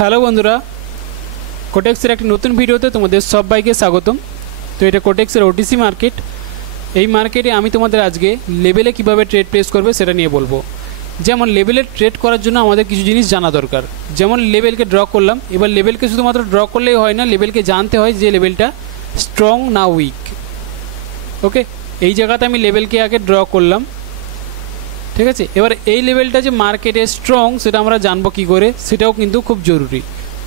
Hello বন্ধুরা, কোটেক্সের একটি নতুন ভিডিওতে তোমাদের সবাইকে স্বাগতম। তো এটা কোটেক্সের ওটিসি মার্কেট। এই মার্কেটে আমি তোমাদের আজকে লেভেলে কিভাবে ট্রেড প্লেস করবে সেটা নিয়ে বলবো। যেমন লেভেলে ট্রেড করার জন্য আমাদের কিছু জিনিস জানা দরকার। যেমন লেভেলকে ড্র করলাম, এবার লেভেলকে শুধুমাত্র ড্র করলেই হয় না, লেভেলকে জানতে হয় যে লেভেলটা স্ট্রং না উইক। ওকে, এই জায়গাতে আমি লেভেলকে আগে ড্র করলাম, ঠিক আছে। এবার এই লেভেলটা যে মার্কেটে স্ট্রং সেটা আমরা জানবো কী করে, সেটাও কিন্তু খুব জরুরি।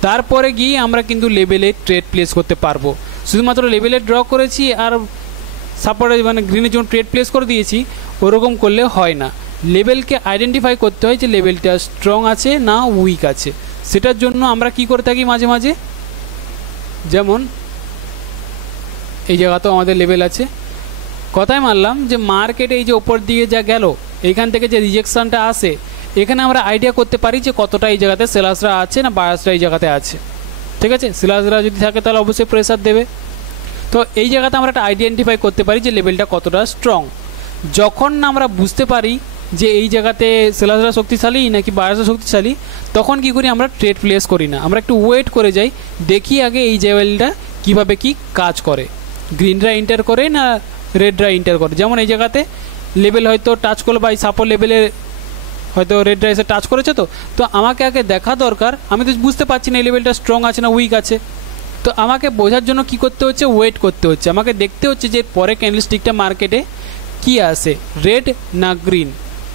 তারপরে গিয়ে আমরা কিন্তু লেভেলে ট্রেড প্লেস করতে পারবো। শুধুমাত্র লেভেলে ড্র করেছি আর সাপোর্টে মানে গ্রিনের জন্য ট্রেড প্লেস করে দিয়েছি, ওরকম করলে হয় না। লেভেলকে আইডেন্টিফাই করতে হয় যে লেভেলটা স্ট্রং আছে না উইক আছে। সেটার জন্য আমরা কি করে থাকি মাঝে মাঝে, যেমন এই জায়গাতেও আমাদের লেভেল আছে। কথায় মানলাম যে মার্কেটে এই যে ওপর দিকে যা গেল, এইখান থেকে যে রিজেকশানটা আসে, এখানে আমরা আইডিয়া করতে পারি যে কতটা এই জায়গাতে সেলার্সরা আছে না বায়ার্সরা এই জায়গাতে আছে, ঠিক আছে। সেলার্সরা যদি থাকে তাহলে অবশ্যই প্রেসার দেবে। তো এই জায়গাতে আমরা একটা আইডেন্টিফাই করতে পারি যে লেভেলটা কতটা স্ট্রং। যখন না আমরা বুঝতে পারি যে এই জায়গাতে সেলার্সরা শক্তিশালী নাকি বায়ার্সরা শক্তিশালী, তখন কি করি, আমরা ট্রেড প্লেস করি না, আমরা একটু ওয়েট করে যাই, দেখি আগে এই লেভেলটা কীভাবে কি কাজ করে, গ্রিনরা এন্টার করে না রেডরা এন্টার করে। যেমন এই জায়গাতে লেভেল হয়তো টাচ করলো বা এই সাপোর্ট লেভেলে হয়তো রেডরা এসে টাচ করেছে। তো আমাকে আগে দেখা দরকার, আমি তো বুঝতে পারছি না এই লেভেলটা স্ট্রং আছে না উইক আছে। তো আমাকে বোঝার জন্য কি করতে হচ্ছে, ওয়েট করতে হচ্ছে। আমাকে দেখতে হচ্ছে যে পরে ক্যান্ডেলস্টিকটা মার্কেটে কি আসে, রেড না গ্রিন,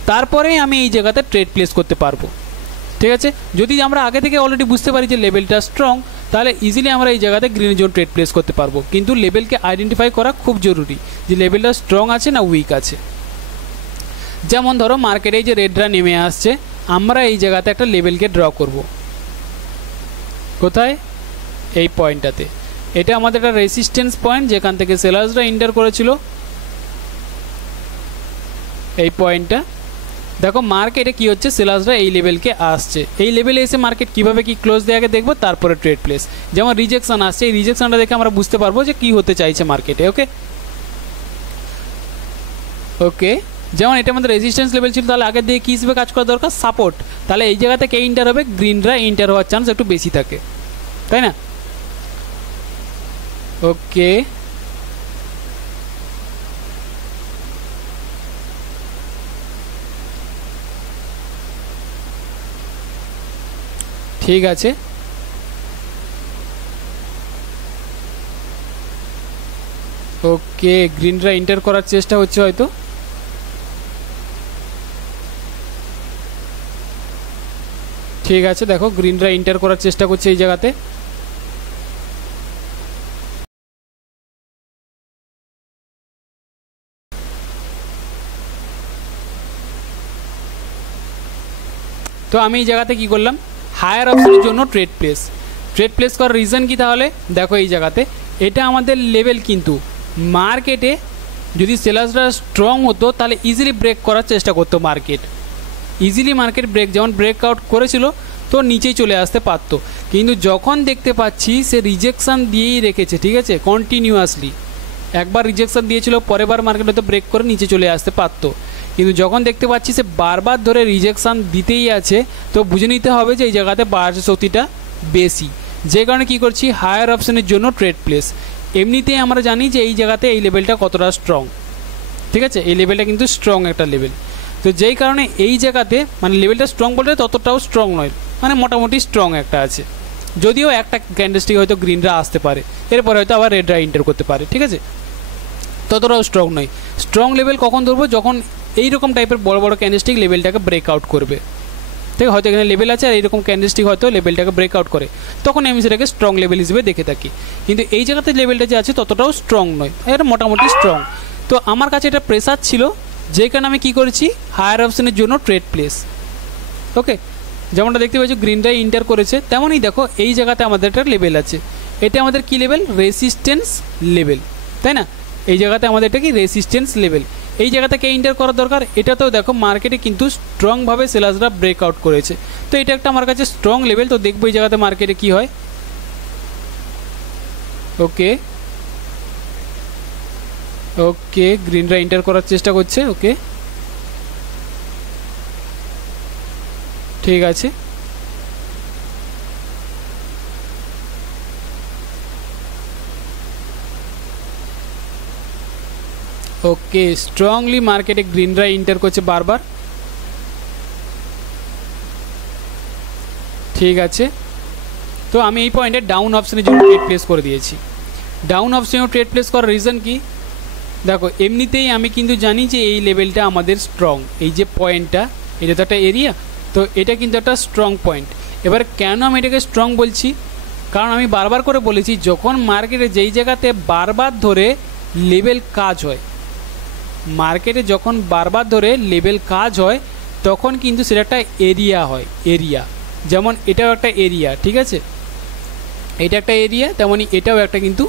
তারপরেই আমি এই জায়গাতে ট্রেড প্লেস করতে পারবো, ঠিক আছে। যদি আমরা আগে থেকে অলরেডি বুঝতে পারি যে লেভেলটা স্ট্রং, তাহলে ইজিলি আমরা এই জায়গাতে গ্রিনের জন্য ট্রেড প্লেস করতে পারবো। কিন্তু লেভেলকে আইডেন্টিফাই করা খুব জরুরি যে লেভেলটা স্ট্রং আছে না উইক আছে। যেমন ধরো মার্কেটে যে রেডরা নেমে আসছে, আমরা এই জায়গাতে একটা লেভেলকে ড্র করব। কোথায়? এই পয়েন্টটাতে। এটা আমাদের একটা রেসিস্ট্যান্স পয়েন্ট, যেখান থেকে সেলার্সরা এন্টার করেছিল। এই পয়েন্টটা দেখো, মার্কেটে কি হচ্ছে, সেলার্সরা এই লেভেলকে আসছে, এই লেভেলে এসে মার্কেট কিভাবে কি ক্লোজ দেয় আগে দেখবো, তারপরে ট্রেড প্লেস। যেমন রিজেকশন আসছে, এই রিজেকশনটা দেখে আমরা বুঝতে পারবো যে কি হতে চাইছে মার্কেটে। ওকে ওকে, যেমন এটা আমাদের রেজিস্ট্যান্স লেভেল ছিল, তাহলে আগের দিকে কী হিসেবে কাজ করা দরকার, সাপোর্ট। তাহলে এই জায়গাতে কে ইন্টার হবে, গ্রিনরা ইন্টার হওয়ার চান্স একটু বেশি থাকে, তাই না? ওকে, ঠিক আছে। ওকে, গ্রিনরা এন্টার করার চেষ্টা হচ্ছে হয়তো। ঠিক আছে, দেখো গ্রিনরা এন্টার করার চেষ্টা করছে এই জায়গাতে। তো আমি এই জায়গাতে কি করলাম, হায়ার অপশনের জন্য ট্রেড প্লেস করার রিজন কি, তাহলে দেখো এই জায়গাতে এটা আমাদের লেভেল, কিন্তু মার্কেটে যদি সেলার্সরা স্ট্রং হতো তাহলে ইজিলি ব্রেক করার চেষ্টা করতো মার্কেট, ইজিলি মার্কেট ব্রেক, যেমন ব্রেক আউট করেছিল তো নিচেই চলে আসতে পারতো। কিন্তু যখন দেখতে পাচ্ছি সে রিজেকশান দিয়েই রেখেছে, ঠিক আছে, কন্টিনিউয়াসলি। একবার রিজেকশান দিয়েছিল, পরের বার মার্কেট হয়তো ব্রেক করে নিচে চলে আসতে পারতো, কিন্তু যখন দেখতে পাচ্ছি সে বারবার ধরে রিজেকশান দিতেই আছে, তো বুঝে নিতে হবে যে এই জায়গাতে বায়ার্সের শক্তিটা বেশি। যে কারণে কী করছি, হায়ার অপশনের জন্য ট্রেড প্লেস। এমনিতেই আমরা জানি যে এই জায়গাতে এই লেভেলটা কতটা স্ট্রং, ঠিক আছে, এই লেভেলটা কিন্তু স্ট্রং একটা লেভেল। তো যেই কারণে এই জায়গাতে মানে লেভেলটা স্ট্রং বলতে ততটাও স্ট্রং নয়, মানে মোটামুটি স্ট্রং একটা আছে, যদিও একটা ক্যান্ডেলস্টিক হয়তো গ্রিনরা আসতে পারে, এরপরে হয়তো আবার রেডরা এন্টার করতে পারে, ঠিক আছে, ততটাও স্ট্রং নয়। স্ট্রং লেভেল কখন ধরবো, যখন এইরকম টাইপের বড় বড় ক্যান্ডেলস্টিক লেভেলটাকে ব্রেক আউট করবে, ঠিক, হয়তো এখানে লেভেল আছে আর এইরকম ক্যান্ডেলস্টিক হয়তো লেভেলটাকে ব্রেক আউট করে, তখন আমি সেটাকে স্ট্রং লেভেল হিসেবে দেখে থাকি। কিন্তু এই জায়গাতে লেভেলটা যে আছে ততটাও স্ট্রং নয়, এটা মোটামুটি স্ট্রং। তো আমার কাছে এটা প্রেসার ছিল, যে কারণে আমি কী করেছি, হায়ার অপশনের জন্য ট্রেড প্লেস। ওকে, যেমনটা দেখতে পাচ্ছি গ্রিনটাই ইন্টার করেছে, তেমনই দেখো এই জায়গাতে আমাদের একটা লেভেল আছে, এটা আমাদের কি লেভেল, রেসিস্ট্যান্স লেভেল, তাই না? এই জায়গাতে আমাদের এটা কি রেসিস্ট্যান্স লেভেল। এই জায়গাতে কে ইন্টার করা দরকার, এটাতেও দেখো মার্কেটে কিন্তু স্ট্রংভাবে সেলার্সরা ব্রেক আউট করেছে, তো এটা একটা আমার কাছে স্ট্রং লেভেল। তো দেখবো এই জায়গাতে মার্কেটে কি হয়। ওকে ওকে, গ্রিনরা এন্টার করার চেষ্টা করছে। ওকে, ঠিক আছে। ওকে, স্ট্রংলি মার্কেটে গ্রিনরা এন্টার করছে বারবার। ঠিক আছে, তো আমি এই পয়েন্টে ডাউন অপশনের জন্য ট্রেড প্লেস করে দিয়েছি। ডাউন অপশনে ট্রেড প্লেস করার রিজন কি, দেখো এমনিতেই আমি কিন্তু জানি যে এই লেভেলটা আমাদের স্ট্রং, এই যে পয়েন্টটা এটা তো একটা এরিয়া, তো এটা কিন্তু একটা স্ট্রং পয়েন্ট। এবার কেন আমি এটাকে স্ট্রং বলছি, কারণ আমি বারবার করে বলেছি যখন মার্কেটে যেই জায়গাতে বারবার ধরে লেভেল কাজ হয়, মার্কেটে যখন বারবার ধরে লেভেল কাজ হয় তখন কিন্তু সেটা একটা এরিয়া হয়। এরিয়া যেমন এটাও একটা এরিয়া, ঠিক আছে, এটা একটা এরিয়া, তেমনই এটাও একটা কিন্তু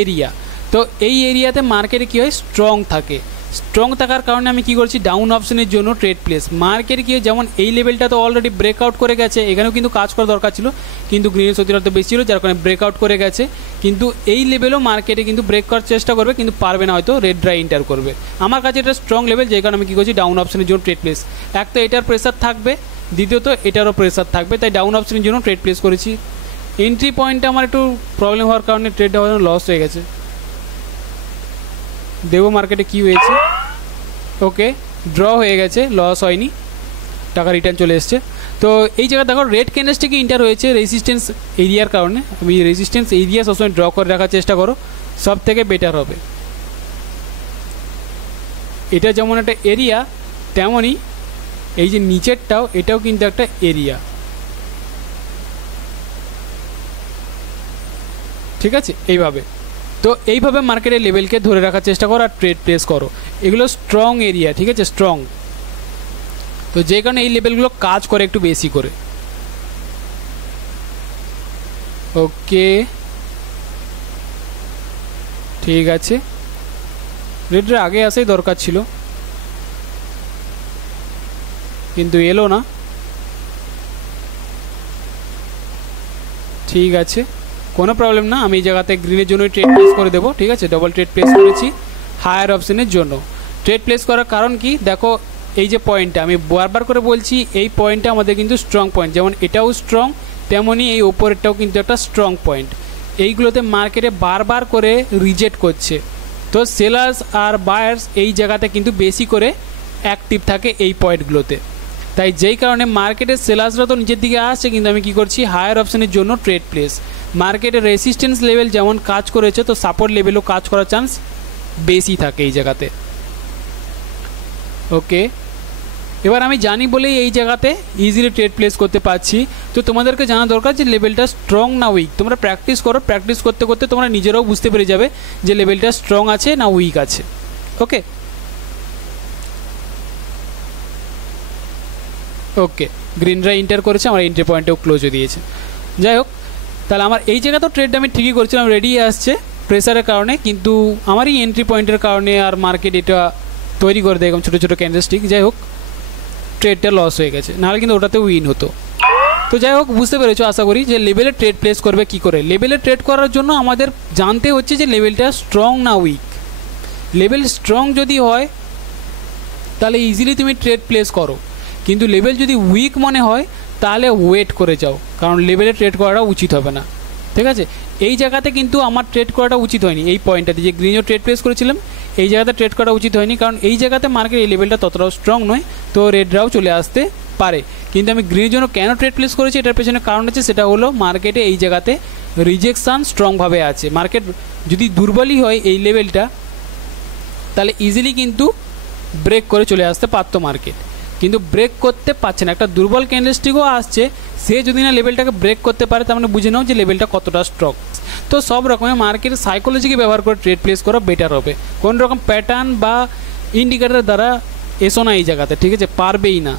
এরিয়া। তো এই এরিয়াতে মার্কেটে কী হয়, স্ট্রং থাকে। স্ট্রং থাকার কারণে আমি কি করছি, ডাউন অপশনের জন্য ট্রেড প্লেস। মার্কেট কি যেমন এই লেভেলটা তো অলরেডি ব্রেকআউট করে গেছে, এখানেও কিন্তু কাজ করা দরকার ছিল কিন্তু গ্রিনের সত্যি বেশি ছিল যার কারণে ব্রেকআউট করে গেছে। কিন্তু এই লেভেলও মার্কেটে কিন্তু ব্রেক করার চেষ্টা করবে কিন্তু পারবে না, হয়তো রেড ড্রাই এন্টার করবে। আমার কাছে এটা স্ট্রং লেভেল, যে কারণে আমি কী করছি ডাউন অপশনের জন্য ট্রেড প্লেস। এক তো এটার প্রেসার থাকবে, দ্বিতীয়ত এটারও প্রেসার থাকবে, তাই ডাউন অপশনের জন্য ট্রেড প্লেস করেছি। এন্ট্রি পয়েন্টটা আমার একটু প্রবলেম হওয়ার কারণে ট্রেডটা লস হয়ে গেছে। দেবো মার্কেটে কি হয়েছে, ওকে ড্র হয়ে গেছে, লস হয়নি, টাকা রিটার্ন চলে এসছে। তো এই জায়গায় দেখো রেড ক্যান্ডেলসটিকে ইন্টার হয়েছে রেজিস্ট্যান্স এরিয়ার কারণে। আমি রেজিস্ট্যান্স এরিয়া সবসময় ড্র করে রাখার চেষ্টা করো, সব থেকে বেটার হবে। এটা যেমন একটা এরিয়া, তেমনই এই যে নিচেরটাও, এটাও কিন্তু একটা এরিয়া, ঠিক আছে এইভাবে। তো এইভাবে মার্কেটের লেভেলকে ধরে রাখার চেষ্টা করো আর ট্রেড প্লেস করো, এগুলো স্ট্রং এরিয়া, ঠিক আছে, স্ট্রং। তো যে কারণে এই লেভেলগুলো কাজ করে একটু বেশি করে। ওকে ঠিক আছে, রেডের আগে আসাই দরকার ছিল কিন্তু এলো না। ঠিক আছে, কোনো প্রবলেম না, আমি এই জায়গাতে গ্রিনের জন্য ট্রেড প্লেস করে দেবো, ঠিক আছে, ডবল ট্রেড প্লেস করেছি হায়ার অপশনের জন্য। ট্রেড প্লেস করার কারণ কি, দেখো এই যে পয়েন্টটা আমি বারবার করে বলছি, এই পয়েন্টটা আমাদের কিন্তু স্ট্রং পয়েন্ট, যেমন এটাও স্ট্রং তেমনই এই ওপরেরটাও কিন্তু একটা স্ট্রং পয়েন্ট। এইগুলোতে মার্কেটে বারবার করে রিজেক্ট করছে, তো সেলার্স আর বায়ার্স এই জায়গাতে কিন্তু বেশি করে অ্যাক্টিভ থাকে এই পয়েন্টগুলোতে। তাই যেই কারণে মার্কেটের সেলার্সরা তো নিচের দিকে আসছে, কিন্তু আমি কি করছি হায়ার অপশনের জন্য ট্রেড প্লেস। মার্কেটের রেসিস্ট্যান্স লেভেল যেমন কাজ করেছে, তো সাপোর্ট লেভেলও কাজ করার চান্স বেশি থাকে এই জায়গাতে। ওকে, এবার আমি জানি বলেই এই জায়গাতে ইজিলি ট্রেড প্লেস করতে পারছি। তো তোমাদেরকে জানা দরকার যে লেভেলটা স্ট্রং না উইক। তোমরা প্র্যাকটিস করো, প্র্যাকটিস করতে করতে তোমরা নিজেরাও বুঝতে পেরে যাবে যে লেভেলটা স্ট্রং আছে না উইক আছে। ওকে ওকে, গ্রিনরা এন্টার করেছে, আমার এন্ট্রি পয়েন্টেও ক্লোজও দিয়েছে। যাই হোক, তাহলে আমার এই জায়গা তো ট্রেডটা আমি ঠিকই করছিলাম, রেডি আসছে প্রেসারের কারণে, কিন্তু আমার এই এন্ট্রি পয়েন্টের কারণে আর মার্কেট এটা তৈরি করে দেয় ছোটো ছোটো ক্যান্ডেলস্টিক। যাই হোক, ট্রেডটা লস হয়ে গেছে, নাহলে কিন্তু ওটাতে উইন হতো। তো যাই হোক, বুঝতে পেরেছো আশা করি যে লেভেলে ট্রেড প্লেস করবে কি করে। লেভেলে ট্রেড করার জন্য আমাদের জানতে হচ্ছে যে লেভেলটা স্ট্রং না উইক। লেভেল স্ট্রং যদি হয় তাহলে ইজিলি তুমি ট্রেড প্লেস করো, কিন্তু লেভেল যদি উইক মনে হয় তাহলে ওয়েট করে যাও, কারণ লেভেলে ট্রেড করাটা উচিত হবে না। ঠিক আছে, এই জায়গাতে কিন্তু আমার ট্রেড করাটা উচিত হয়নি, এই পয়েন্টটাতে যে গ্রিনও ট্রেড প্লেস করেছিলাম এই জায়গাতে ট্রেড করা উচিত হয়নি, কারণ এই জায়গাতে মার্কেট এই লেভেলটা ততটাও স্ট্রং নয়, তো রেডরাও চলে আসতে পারে। কিন্তু আমি গ্রিনের জন্য কেন ট্রেড প্লেস করেছি এটার পেছনে কারণ আছে, সেটা হলো মার্কেটে এই জায়গাতে রিজেকশান স্ট্রংভাবে আছে। মার্কেট যদি দুর্বলই হয় এই লেভেলটা, তাহলে ইজিলি কিন্তু ব্রেক করে চলে আসতে পারতো মার্কেট, কিন্তু ব্রেক করতে পারছে না। একটা দুর্বল ক্যান্ডেলস্টিকও আসছে, সে যদি না লেভেলটাকে ব্রেক করতে পারে তার মানে বুঝে নাও যে লেভেলটা কতটা স্ট্রং। তো সব রকমের মার্কেটের সাইকোলজিকে ব্যবহার করে ট্রেড প্লেস করা বেটার হবে। কোন রকম প্যাটার্ন বা ইন্ডিকেটারের দ্বারা এসো না এই জায়গাতে, ঠিক আছে, পারবেই না।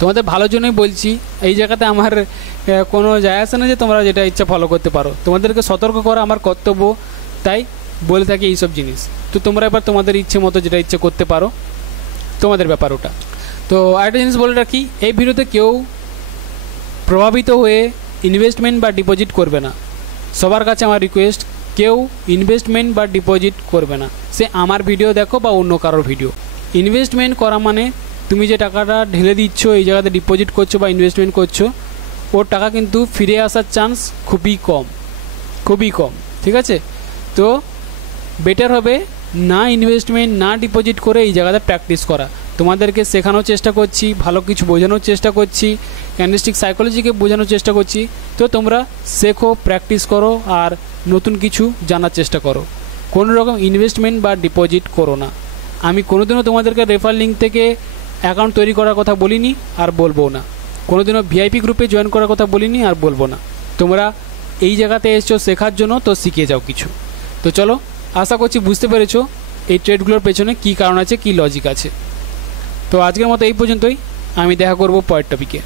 তোমাদের ভালোর জন্যই বলছি, এই জায়গাতে আমার কোনো যায় আসে না যে তোমরা যেটা ইচ্ছা ফলো করতে পারো, তোমাদেরকে সতর্ক করা আমার কর্তব্য, তাই বলে থাকি এইসব জিনিস। তো তোমরা এবার তোমাদের ইচ্ছে মতো যেটা ইচ্ছে করতে পারো, তোমাদের ব্যাপার ওটা। তো আরেকটা জিনিস বলে রাখি, এই ভিডিওতে কেউ প্রভাবিত হয়ে ইনভেস্টমেন্ট বা ডিপোজিট করবে না। সবার কাছে আমার রিকোয়েস্ট, কেউ ইনভেস্টমেন্ট বা ডিপোজিট করবে না, সে আমার ভিডিও দেখো বা অন্য কারোর ভিডিও। ইনভেস্টমেন্ট করা মানে তুমি যে টাকাটা ঢেলে দিচ্ছ এই জায়গাতে ডিপোজিট করছো বা ইনভেস্টমেন্ট করছো, ওর টাকা কিন্তু ফিরে আসার চান্স খুবই কম, খুবই কম। ঠিক আছে, তো বেটার হবে না ইনভেস্টমেন্ট না ডিপোজিট করে এই জায়গাতে প্র্যাকটিস করা। তোমাদেরকে শেখানোর চেষ্টা করছি, ভালো কিছু বোঝানোর চেষ্টা করছি, ক্যান্ডেলস্টিক সাইকোলজিকে বোঝানোর চেষ্টা করছি। তো তোমরা শেখো, প্র্যাকটিস করো আর নতুন কিছু জানার চেষ্টা করো। কোনো রকম ইনভেস্টমেন্ট বা ডিপোজিট করো না। আমি কোনোদিনও তোমাদেরকে রেফার লিঙ্ক থেকে অ্যাকাউন্ট তৈরি করার কথা বলিনি আর বলবো না। কোনোদিনও ভিআইপি গ্রুপে জয়েন করার কথা বলিনি আর বলবো না। তোমরা এই জায়গাতে এসছো শেখার জন্য, তো শিখে যাও কিছু। তো চলো, আশা করছি বুঝতে পেরেছো এই ট্রেডগুলোর পেছনে কী কারণ আছে, কী লজিক আছে। তো আজকের মতো এই পর্যন্তই, আমি দেখা করব পরের টপিকে।